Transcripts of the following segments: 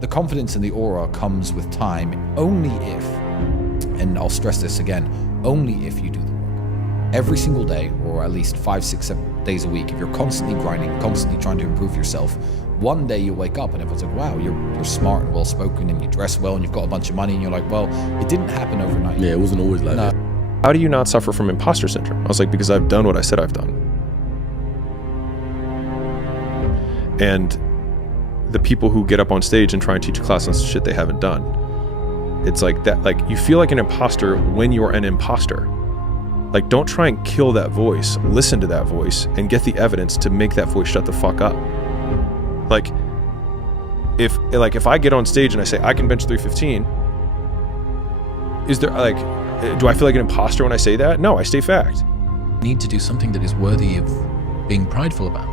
the confidence and the aura comes with time only if, and I'll stress this again, only if you do the work. Every single day, or at least 5, 6, 7 days a week, if you're constantly grinding, constantly trying to improve yourself, one day you wake up and everyone's like, wow, you're smart and well-spoken and you dress well and you've got a bunch of money, and you're like, well, it didn't happen overnight. Yeah, it wasn't always like that. How do you not suffer from imposter syndrome? I was like, because I've done what I said I've done. And the people who get up on stage and try and teach a class on shit they haven't done, it's like that, like you feel like an imposter when you're an imposter. Like, don't try and kill that voice. Listen to that voice and get the evidence to make that voice shut the fuck up. Like, if I get on stage and I say I can bench 315, is there like, do I feel like an imposter when I say that? No, I stay fact. You need to do something that is worthy of being prideful about,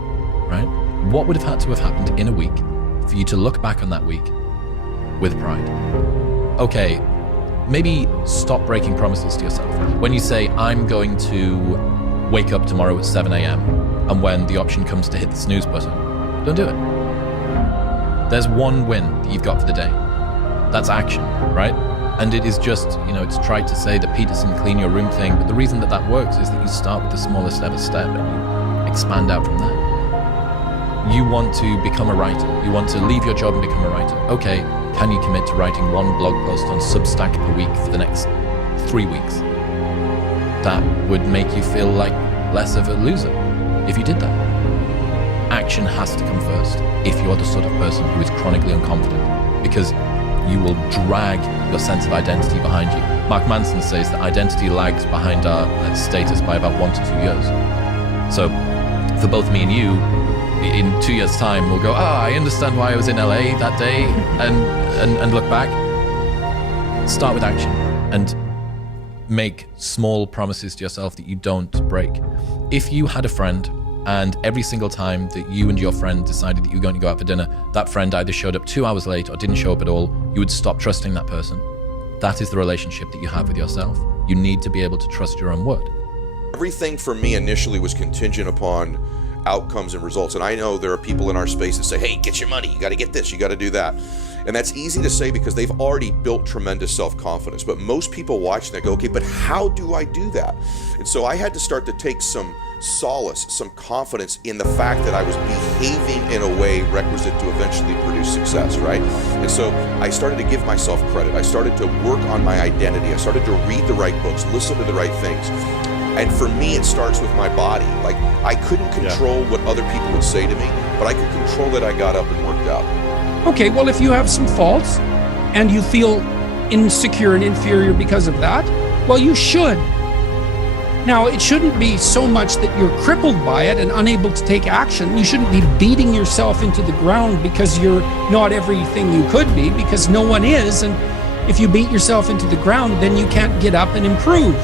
right? What would have had to have happened in a week for you to look back on that week with pride? Okay, maybe stop breaking promises to yourself. When you say, I'm going to wake up tomorrow at 7 a.m. and when the option comes to hit the snooze button, don't do it. There's one win that you've got for the day. That's action, right? And it is just, it's tried to say the Peterson clean your room thing, but the reason that that works is that you start with the smallest ever step and you expand out from there. You want to become a writer. You want to leave your job and become a writer. Okay, can you commit to writing one blog post on Substack per week for the next 3 weeks? That would make you feel like less of a loser if you did that. Action has to come first if you're the sort of person who is chronically unconfident, because you will drag your sense of identity behind you. Mark Manson says that identity lags behind our status by about 1 to 2 years. So for both me and you, in 2 years' time, we'll go, I understand why I was in LA that day, and look back. Start with action and make small promises to yourself that you don't break. If you had a friend and every single time that you and your friend decided that you were going to go out for dinner, that friend either showed up 2 hours late or didn't show up at all, you would stop trusting that person. That is the relationship that you have with yourself. You need to be able to trust your own word. Everything for me initially was contingent upon outcomes and results. And I know there are people in our space that say, hey, get your money, you got to get this, you got to do that. And that's easy to say because they've already built tremendous self-confidence. But most people watching that go, okay, but how do I do that? And so I had to start to take some solace, some confidence in the fact that I was behaving in a way requisite to eventually produce success, right? And so I started to give myself credit. I started to work on my identity. I started to read the right books, listen to the right things. And for me, it starts with my body. Like, I couldn't control what other people would say to me, but I could control that I got up and worked out. Okay, well, if you have some faults and you feel insecure and inferior because of that, well, you should. Now, it shouldn't be so much that you're crippled by it and unable to take action. You shouldn't be beating yourself into the ground because you're not everything you could be, because no one is. And if you beat yourself into the ground, then you can't get up and improve.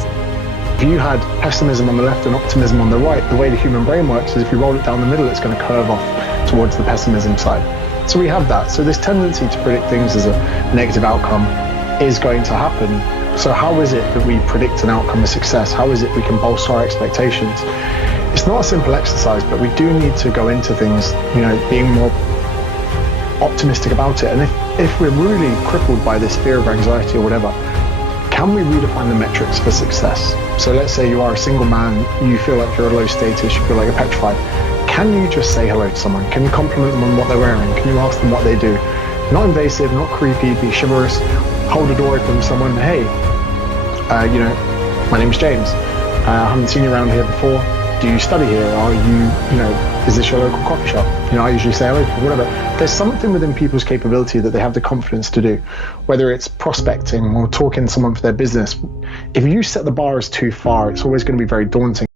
If you had pessimism on the left and optimism on the right, the way the human brain works is if you roll it down the middle, it's going to curve off towards the pessimism side. So we have that. So this tendency to predict things as a negative outcome is going to happen. So how is it that we predict an outcome of success? How is it we can bolster our expectations? It's not a simple exercise, but we do need to go into things, being more optimistic about it. And if we're really crippled by this fear of anxiety or whatever, can we redefine the metrics for success? So let's say you are a single man, you feel like you're a low status, you feel like you're petrified. Can you just say hello to someone? Can you compliment them on what they're wearing? Can you ask them what they do? Not invasive, not creepy, be chivalrous. Hold a door open to someone. Hey, my name's James. I haven't seen you around here before. Do you study here? Are you, is this your local coffee shop? I usually say hello, whatever. There's something within people's capability that they have the confidence to do, whether it's prospecting or talking to someone for their business. If you set the bar as too far, it's always going to be very daunting.